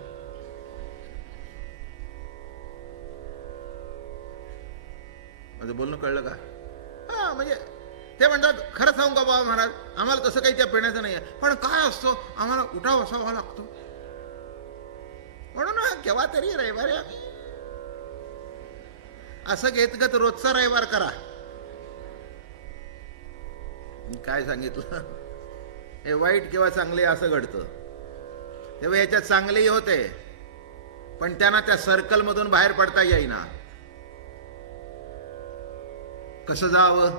माझं बोलणं कळलं का? हा, म्हणजे ते म्हणतात खरं सांगू का बाबा महाराज, आम्हाला तसं काही त्या पिण्याचं नाही आहे, पण काय असतो आम्हाला उठा बसावा लागतो म्हणून केव्हा तरी रविवारी आम्ही असं घेतगत रोजचा रविवार करा. काय सांगितलं? हे वाईट किंवा चांगले असं घडतं. तेव्हा याच्यात चांगलेही होते, पण त्यांना त्या सर्कल मधून बाहेर पडता येईना. कसं जावं?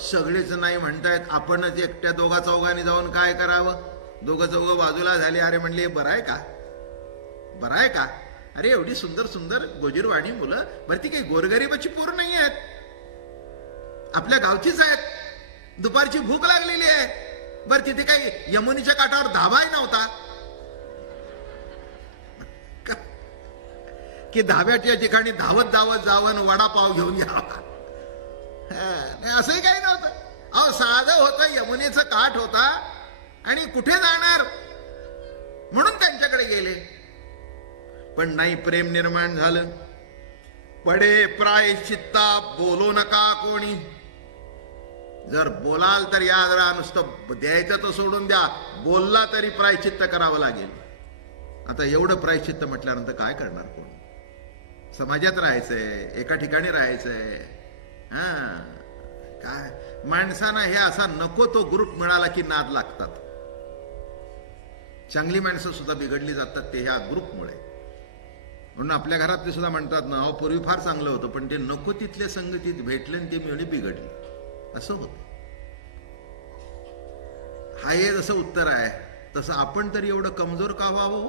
सगळेच नाही म्हणतायत, आपणच एकट्या दोघा चौघांनी जाऊन काय करावं? दोघं चौघं बाजूला झाले. अरे म्हणले बरं आहे का? अरे एवढी सुंदर सुंदर गोजीरवाणी मुलं, बरं ती काही गोरगरीबाची पोरं नाही आहेत, आपल्या गावचीच आहेत. दुपारची भूक लागलेली आहे. बरं तिथे काही यमुनीच्या काठावर धाबाही नव्हता की धाब्याच्या ठिकाणी धावत जावं वडापाव घेऊन यावा. असंही काही नव्हतं. अहो साधं होतं, यमुनेचं काठ होता आणि कुठे जाणार म्हणून त्यांच्याकडे गेले. पण नाही, प्रेम निर्माण झालं. पडे प्रायश्चित्ता बोलो नका कोणी. जर बोलाल तर या जरा, नुसतं द्यायचं तर सोडून द्या, बोलला तरी प्रायश्चित्त करावं लागेल. आता एवढं प्रायश्चित्त म्हटल्यानंतर काय करणार कोण? समाजात राहायचंय, एका ठिकाणी राहायचंय. हा, काय माणसांना हे असा नको तो ग्रुप मिळाला की नाद लागतात. चांगली माणसं सुद्धा बिघडली जातात ते ह्या ग्रुपमुळे. म्हणून आपल्या घरातले सुद्धा म्हणतात ना, अहो पूर्वी फार चांगलं होतं, पण ते नको तिथल्या संगतीत भेटले आणि ते मिळली बिघडली. असं होतं. हा हे जसं उत्तर आहे तसं आपण तरी एवढं कमजोर का व्हावं,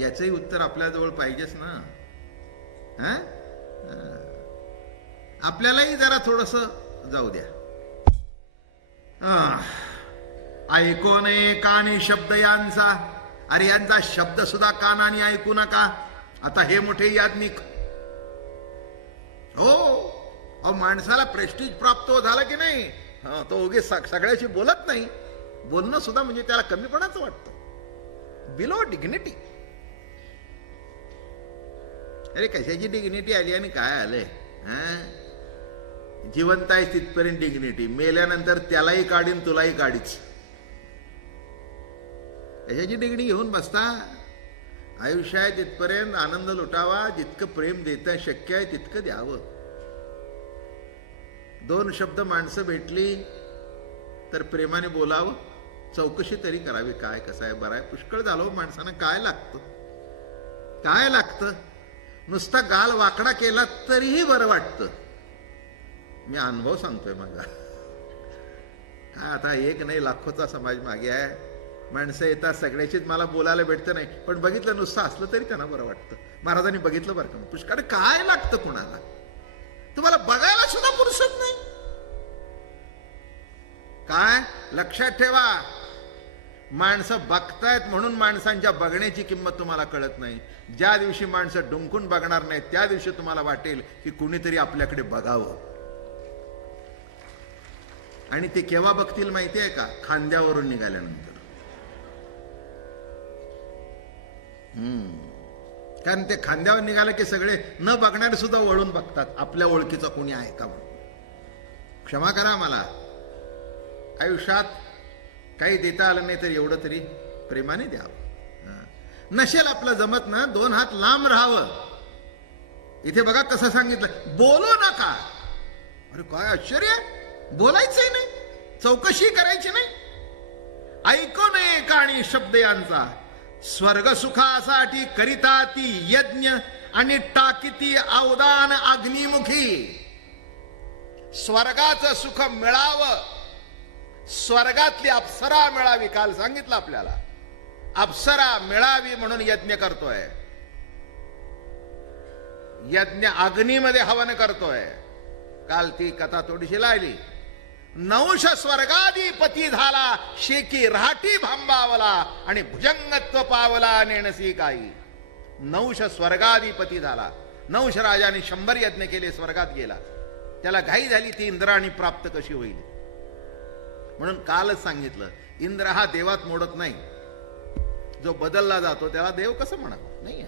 याचंही उत्तर आपल्याजवळ पाहिजेच ना. आपल्यालाही जरा थोडस जाऊ द्या. ऐको नये कानी शब्द यांचा. अरे यांचा शब्द सुद्धा कानाने ऐकू नका. आता हे मोठे याज्ञिक, हो अहो माणसाला प्रेस्टीज प्राप्त झाला की नाही, तो उगीच सगळ्याशी बोलत नाही. बोलणं सुद्धा म्हणजे त्याला कमीपणाचं वाटतं, बिलो डिग्निटी. अरे कशाची डिग्निटी आली आणि काय आलंय. जिवंत आहे तिथपर्यंत डिग्निटी, मेल्यानंतर त्यालाही काढीन तुलाही काढीच. कशाची डिग्नी घेऊन बसता. आयुष्य आहे तिथपर्यंत आनंद लुटावा, जितकं प्रेम देता शक्य आहे तितकं द्यावं. दोन शब्द माणसं भेटली तर प्रेमाने बोलावं, चौकशी तरी करावी, काय कसं आहे, बरं आहे. पुष्कळ झालो माणसानं. काय लागतं, काय लागतं. नुसता गाल वाकडा केला तरीही बरं वाटतं. मी अनुभव सांगतोय माझा. आता एक नाही लाखोचा समाज मागे आहे. माणसं येतात सगळ्याचीच मला बोलायला भेटतं नाही, पण बघितलं नुसतं असलं तरी त्यांना बरं वाटतं. महाराजांनी बघितलं बरं का पुष्कळ. काय लागतं कुणाला, तुम्हाला बघायला सुद्धा फुरसत नाही. काय लक्षात ठेवा, माणसं बघतायत म्हणून माणसांच्या बघण्याची किंमत तुम्हाला कळत नाही. ज्या दिवशी माणसं डुंकून बघणार नाहीत त्या दिवशी तुम्हाला वाटेल की कुणीतरी आपल्याकडे बघावं. आणि ते केव्हा बघतील माहिती आहे का, खांद्यावरून निघाल्यानंतर. कारण ते खांद्यावर निघाले की सगळे न बघणारे सुद्धा वळून बघतात आपल्या ओळखीचं कोणी आहे का म्हणून. क्षमा करा, मला आयुष्यात काही देता आलं नाही तर एवढं तरी प्रेमाने द्यावं. नसेल आपलं जमत ना, दोन हात लांब राहावं. इथे बघा कसं सांगितलं, बोलू नका. अरे काय आश्चर्य, बोलायचंय नाही, चौकशी करायची नाही. ऐको नये काणी शब्द यांचा. स्वर्ग सुखासाठी करिता ती यज्ञ आणि टाकीती अवदान अग्निमुखी. स्वर्गाचं सुख मिळावं, स्वर्गातली अप्सरा मिळावी. काल सांगितलं आपल्याला, अप्सरा मिळावी म्हणून यज्ञ करतोय. यज्ञ अग्नीमध्ये हवन करतोय. काल ती कथा थोडीशी लागली. नवश स्वर्गाधिपती झाला, शेकी राहाटी भांबावला आणि भुजंगत्व पावला नेणसी काही. नवश स्वर्गाधिपती झाला. नवश राजाने 100 यज्ञ केले, स्वर्गात गेला. त्याला घाई झाली ती इंद्राणी प्राप्त कशी होईल. म्हणून कालच सांगितलं, इंद्र हा देवात मोडत नाही. जो बदलला जातो त्याला देव कसं म्हणत नाही.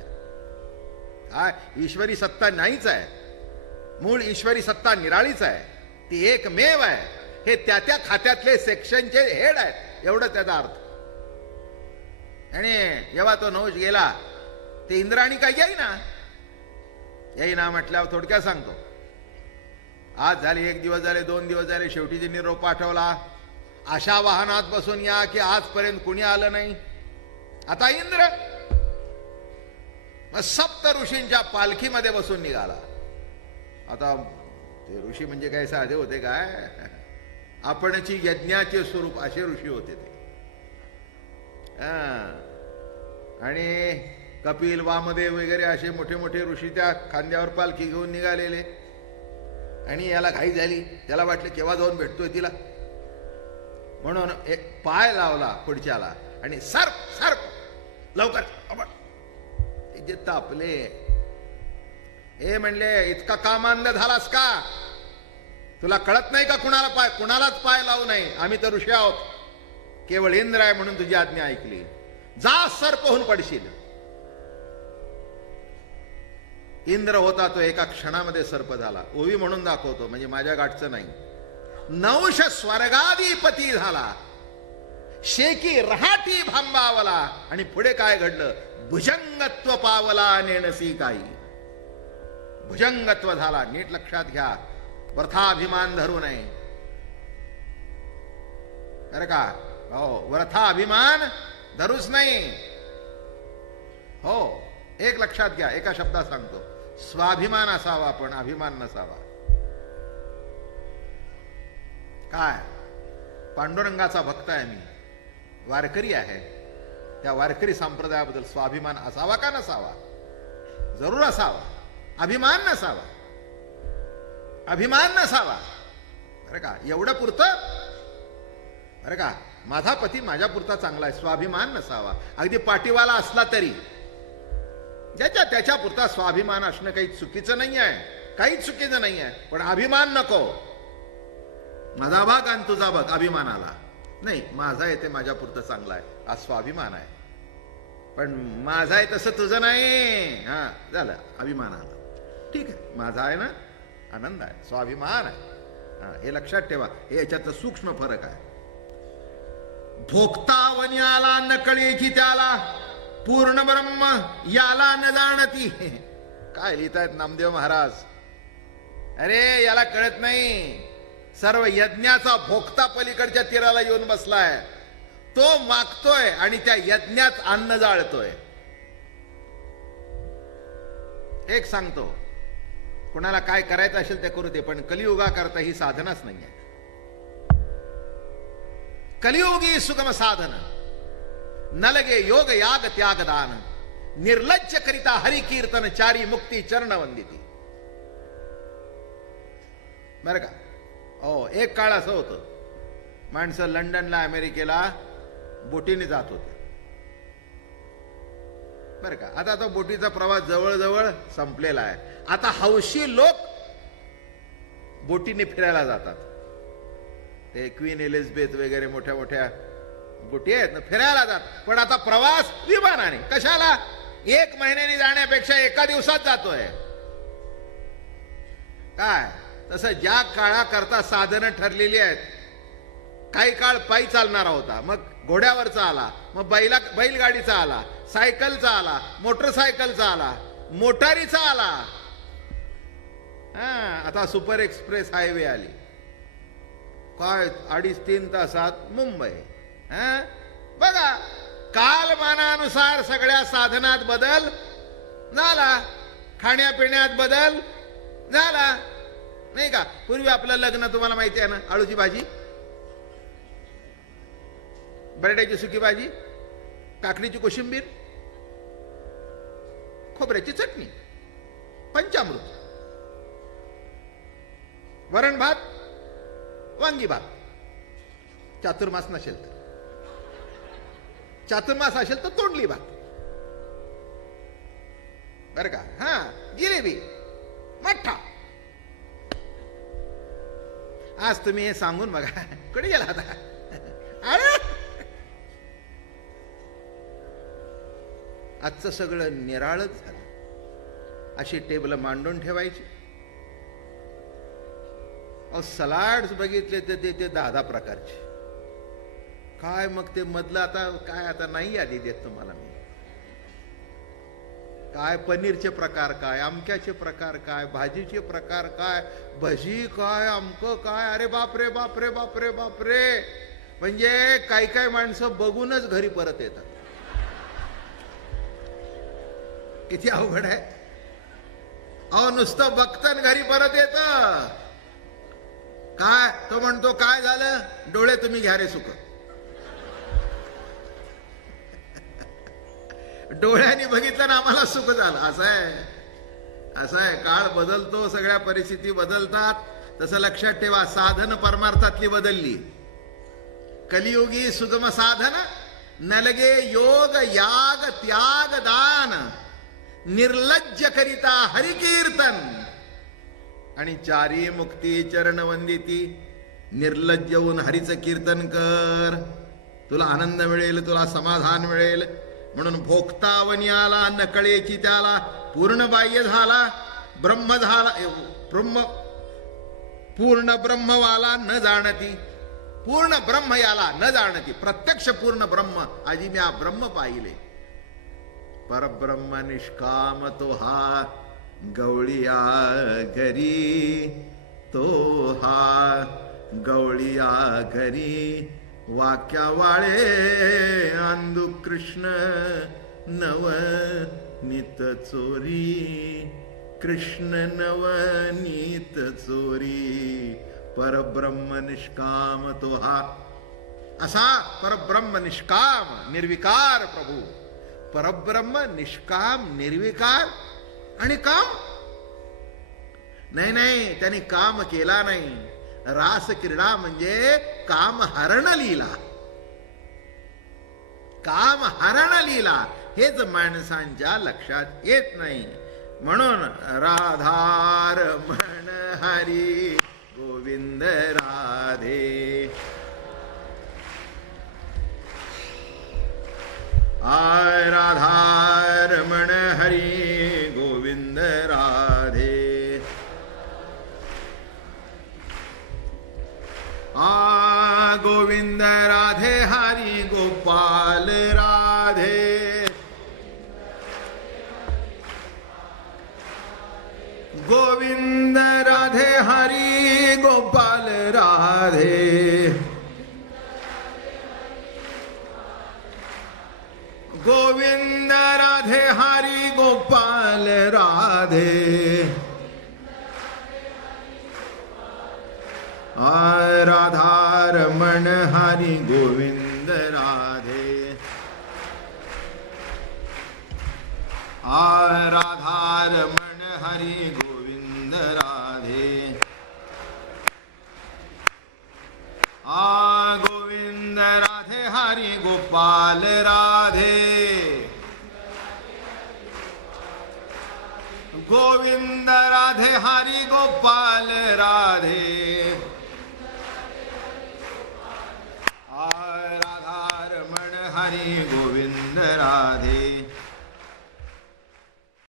काय ईश्वरी सत्ता नाहीच आहे. मूळ ईश्वरी सत्ता निराळीच आहे. ती एकमेव आहे. हे त्या त्या खात्यातले सेक्शनचे हेड आहेत, एवढं त्याचा अर्थ. आणि जेव्हा तो नवश गेला ते इंद्राणी काय येईना म्हटल्यावर थोडक्यात सांगतो. आज झाले, 1 दिवस झाले, 2 दिवस झाले, शेवटी त्यांनी निरोप पाठवला. अशा वाहनात बसून या की आजपर्यंत कुणी आलं नाही. आता इंद्र सप्त ऋषींच्या पालखीमध्ये बसून निघाला. आता ते ऋषी म्हणजे काय साधे होते काय, आपणची यज्ञाचे स्वरूप असे ऋषी होते ते. आणि कपिल, वामदेव वगैरे असे मोठे मोठे ऋषी त्या खांद्यावर पालखी घेऊन निघालेले. आणि याला घाई झाली, त्याला वाटलं केव्हा जाऊन भेटतोय तिला, म्हणून एक पाय लावला पुढच्याला आणि सर्प सर्प लवकर. ते जे तापले, हे म्हणले इतका कामांध झालास का, तुला कळत नाही का कुणालाच पाय लावू नये, आम्ही तर ऋषी आहोत, केवळ इंद्र आहे म्हणून तुझी आज्ञा ऐकली. जा सर्प होऊन पडशील. इंद्र होता तो एका क्षणामध्ये सर्प झाला. ओवी म्हणून दाखवतो, म्हणजे माझ्या गाठचं नाही. नवश स्वर्गाधिपती झाला, शेकी रहाटी भांबावला. आणि पुढे काय घडलं, भुजंगत्व पावला नेणसी काही. भुजंगत्व झाला. नीट लक्षात घ्या, वृथाभिमान धरू नये बरं का. हो, वृथा अभिमान धरूच नाही. हो, एक लक्षात घ्या, एका शब्दात सांगतो, स्वाभिमान असावा पण अभिमान नसावा. काय पांडुरंगाचा भक्त आहे मी, वारकरी आहे. त्या वारकरी संप्रदायाबद्दल स्वाभिमान असावा का नसावा? जरूर असावा. अभिमान नसावा, अभिमान नसावा. बरं का, एवढं पुरतं. बरं का, माझा पती माझ्या पुरता चांगला आहे, स्वाभिमान नसावा. अगदी पाटीवाला असला तरी ज्याच्या त्याच्या पुरता स्वाभिमान असणं काही चुकीचं नाही आहे, काहीच चुकीचं नाही आहे. पण अभिमान नको. माझा भाग आणि तुझा भाग अभिमानाला नाही. माझा आहे ते माझ्या पुरतं चांगला आहे, हा स्वाभिमान आहे. पण माझा आहे तसं तुझं नाही. हा, झालं अभिमानाला. ठीक आहे, माझा आहे ना, आनंद आहे, स्वाभिमान आहे. हा, हे लक्षात ठेवा. हे याच्यातलं सूक्ष्म फरक आहे. भोगता वन्याला न कळेची त्याला, पूर्ण ब्रह्म याला न जाणती. काय लिहितायत नामदेव महाराज? अरे याला कळत नाही. सर्व यज्ञाचा भोगता पलीकडच्या तीराला येऊन बसलाय. तो मागतोय आणि त्या यज्ञात अन्न जाळतोय. एक सांगतो, कुणाला काय करायचं असेल ते करू दे, पण कलियुगा करता ही साधनाच नाहीये. कलियुगी सुगम साधन न लगे योग याग त्याग दान, निर्लज्ज करिता हरि कीर्तन चारी मुक्ती चरण वंदिती. बर का? हो, एक काळ असं होतं, माणसं लंडनला अमेरिकेला बोटीने जात होते. बर का, आता तो बोटीचा प्रवास जवळजवळ संपलेला आहे. आता हौशी लोक बोटीने फिरायला जातात. ते क्वीन एलिझाबेथ वगैरे मोठ्या मोठ्या बोटी आहेत ना, फिरायला जात. पण आता प्रवास विमानाने. कशाला? 1 महिन्याने जाण्यापेक्षा एका दिवसात जातोय. काय तसं ज्या काळाकरता साधनं ठरलेली आहेत. काही काळ पायी चालणारा होता, मग घोड्यावरचा आला, मग बैलगाडीचा आला, सायकलचा आला, मोटरसायकलचा आला, मोटारीचा आला. आता सुपर एक्सप्रेस हायवे आली. काय 2.5-3 तासात मुंबई. बघा, कालमानानुसार सगळ्या साधनात बदल झाला, खाण्यापिण्यात बदल झाला, नाही का? पूर्वी आपलं लग्न तुम्हाला माहिती आहे ना, आळूची भाजी, बटाट्याची सुकी भाजी, काकडीची कोशिंबीर, खोबऱ्याची चटणी, पंचामृत, वरण भात, वांगी भात. चातुर्मास नसेल तर, चातुर्मास असेल तर तोंडली भात. बर का? हा, जिलेबी, मठ्ठा. आज तुम्ही हे सांगून बघा, कुठे गेला आता? अरे आजचं सगळं निराळच झालं. अशी टेबल मांडून ठेवायची. सलाड्स बघितले तर ते 10 प्रकारचे. काय मग ते मधलं आता काय, आता नाही यादी देत तुम्हाला मी. काय पनीरचे प्रकार काय, आमक्याचे प्रकार काय, भाजीचे प्रकार काय, भजी काय, आमकं काय. अरे बापरे बापरे बापरे बापरे. म्हणजे काही काही माणसं बघूनच घरी परत येतात. किती अवघड आहे. अहो, नुसतं बघतन घरी परत येत. काय तो म्हणतो, काय झालं? डोळे तुम्ही घ्या रे सुख. डोळ्यांनी बघितलं ना आम्हाला सुख झालं. असं आहे. काळ बदलतो, सगळ्या परिस्थिती बदलतात. तसं लक्षात ठेवा, साधन परमार्थातली बदलली. कलियुगी सुगम साधन न लगे योग याग त्याग दान, निर्लज्ज करिता हरिकीर्तन आणि चारी मुक्ती चरण वंदिती. निर्लज्ज होऊन हरीचं कीर्तन कर, तुला आनंद मिळेल, तुला समाधान मिळेल. म्हणून भोगता वन्याला न कळेची त्याला, पूर्ण बाह्य झाला, ब्रह्म झाला, पूर्ण ब्रह्मवाला न जाणती. पूर्ण ब्रह्म याला न जाणती. प्रत्यक्ष पूर्ण ब्रह्म आजी मी ब्रह्म पाहिले. परब्रह्म निष्काम तो हा, गवळिया घरी तो हा, गवळिया घरी. वाक्या वाळे आंदू कृष्ण नव नित चोरी, कृष्ण नव नीत चोरी. परब्रह्म निष्काम तो हा. असा परब्रह्म निष्काम निर्विकार प्रभू. परब्रह्म निष्काम निर्विकार आणि काम नाही. नाही, त्यांनी काम केला नाही. रास क्रीडा म्हणजे काम हरण लीला. काम हरण लीला हेच माणसांच्या लक्षात येत नाही. म्हणून राधार म्हण हरी गोविंद राधे. आय राधार म्हण हरी गोविंद राधे. आ गोविंद राधे हरी गोपाल राधे. गोविंद राधे हरी गोपाल राधे. गोविंद राधे हरी गोपाल राधे. राधा रमण हरी गोविंद राधे. राधा रमण हरी गोविंद राधे. गोविंद राधे हरी गोपाल राधे. गोविंद राधे हरी गोपाल राधे.